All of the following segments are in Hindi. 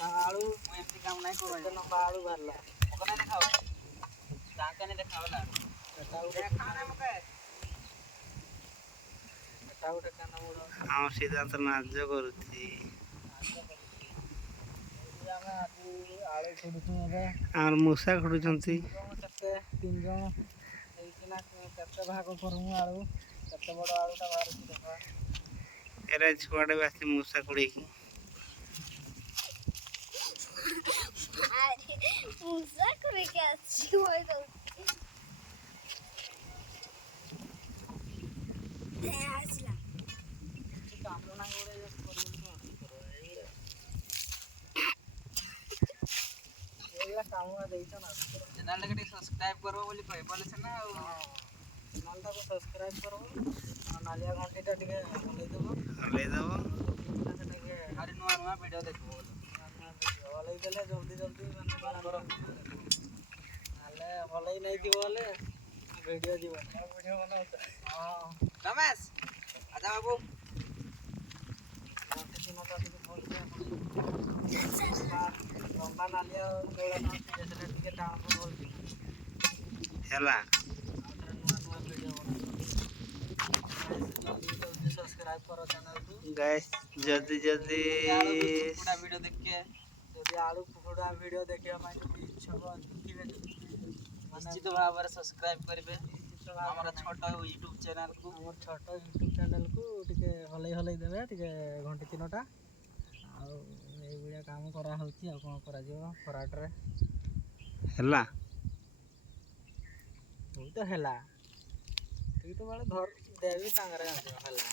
आलू एमती काम नहीं करो तो लंबा आलू भरला ओकरा देखाओ ताके ने देखावला देखाने मके एटा उठे काना मोड़ हम सिद्धांत नाज करूची आलू खुडुछु एबे आर मूसा खुडुचंती केते 3 जण एकिना केते भाग करमु आलू केते बड़ आलूटा बाहरची देखा एरा छुआडे बासी मूसा खुडी की अरे मूसा खुडी के अच्छी होय तो आसला काम ना गोडे एला काम देइछ ना चैनल के सब्सक्राइब करबो बोली कहि बोले छ ना चैनल को सब्सक्राइब करबो नालिया घंटीटा टिके बोले देबो अरे नुआ नुआ वीडियो देखबो बोले देले जल्दी जल्दी करो नाले भलै नै दिबो बोले वीडियो दिबो वीडियो बनाओ हां रमेश आजा बाबू घंटी तीनों का टिके बोल के लंबा नालिया गोला ना जैसे टिके टाण को बोल हैला सब्सक्राइब करो चैनल को गाइस जल्दी जल्दी पूरा वीडियो देख के यदि आलू पूरा वीडियो देखिया माने इच्छा थिबे निश्चित भाव में सब्सक्राइब करबे हमरा छोटा YouTube चैनल को हमर छोटा YouTube चैनल को टिके हलै हलै देबे टिके घंटी तीनटा आ ए बुया काम करा होची आ कोन करा जिवो फराट रे हैला होई तो हैला तू तो बड़ा धर देवी टांगरे हैला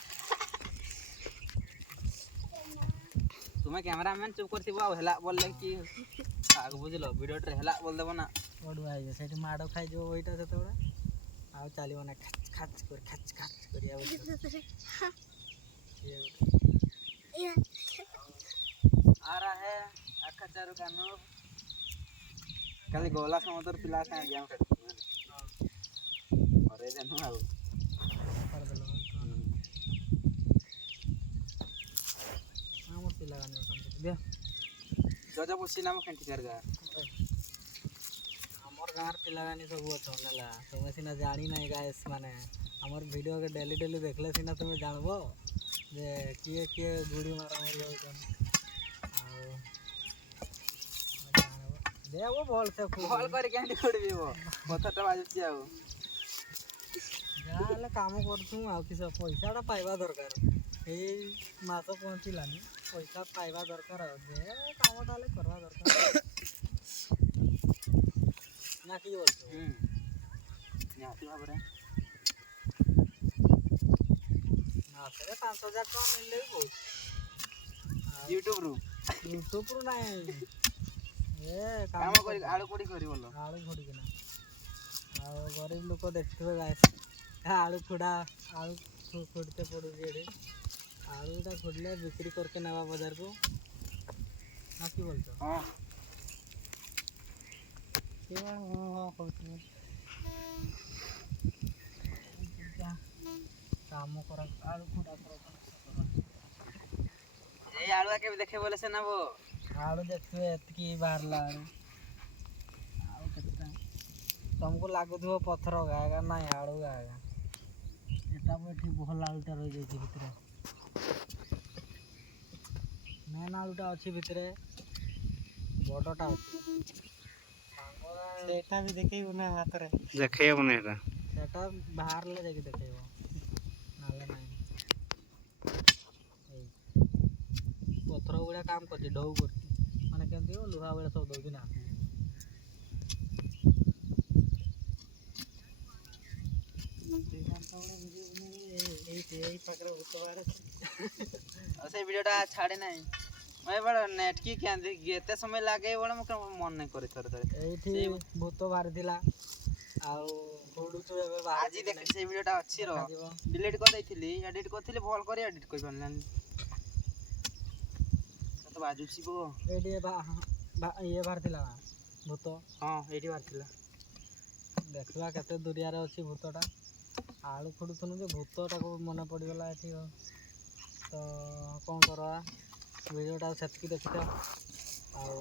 तुम्हें कैमरामैन चुप कर थिबो हैला बोलले कि आग बुझलो वीडियो रे हैला बोल देबो ना ओड भाई सेठी माडो खाइ जो ओइटा सेतोड़ा आउ चालिबो ना खच खच करिया आ रहा है आखा चारू कानो खाली गोला समुद्र पिला का गेम खेल अरे जनु आउ कर देलो हमर पिला गाने दे जजा बसी नाम खेंटी करगा हमर गार पिला गाने सब अछो नला तुमे सिना जानी नै गाइस माने हमर वीडियो के डेली डेली देखले सिना तुमे जानबो जे किए गुडी मारा हमर होतन दे वो बॉल से बॉल कर के छोड़बी वो बतटा बाजुची आउ जाले काम करथु आ कि सब पैसाटा पाइबा दरकार ए मास पहुंचिलानी पैसा पाइबा दरकार जे कामटाले करबा दरकार ना की बोलतो निहाती भाबरे मासरे 5000 कम मिलले बहुत YouTube रू नाही ए काम करी आळू कोडी करी बोलो आळू कोडी के ना आ गरीब लोक देखथिबे गाइस आळू खोडते पडू जेडे आळूटा खोडले बिक्री करके नवा बाजार को ना की बोलतो हां के हां कहती काम कर आळू खोडा कर ए आळू के देखे बोले से ना वो आलू देखिए एतकी बाहरला आलू कितना तुमको लागुथो पत्थर गाएगा ना आलू गाएगा एटा बैठी भल आलूटा रही जाई भितरे मेन आलूटा अछि भितरे बडटा अछि सेटा भी देखैबो ना हातरे देखैबो ना एटा सेटा बाहर ले जाके देखैबो नाले नाही पत्थर गुडा काम करछि ढौ करछि माने केमती हो लुहा बेला सब दउछि ना यही पकड़े उतवार ऐसे वीडियोटा छाड़े नहीं मैं बड़ा नेट की क्या एते समय लागे बड़ा मके मन नहीं करे थोड़े थोड़े एठी भूत बाहर दिला आउ फोडु तो एबे बाहर आज देख से वीडियोटा अच्छी रो डिलीट कर दैथिली एडिट करथिली भल करे एडिट कर बनलानी तो बाजू छिबो एडी ये बाहर दिला भूत हां एडी बाहर दिला देखला केते दुरिया रे अछि भूतटा आलू खोडुथनु जे भूतटा को मन पड़ी गला एठी तो कोन करवा वीडियोटा सेतकी देखितो ଆଉ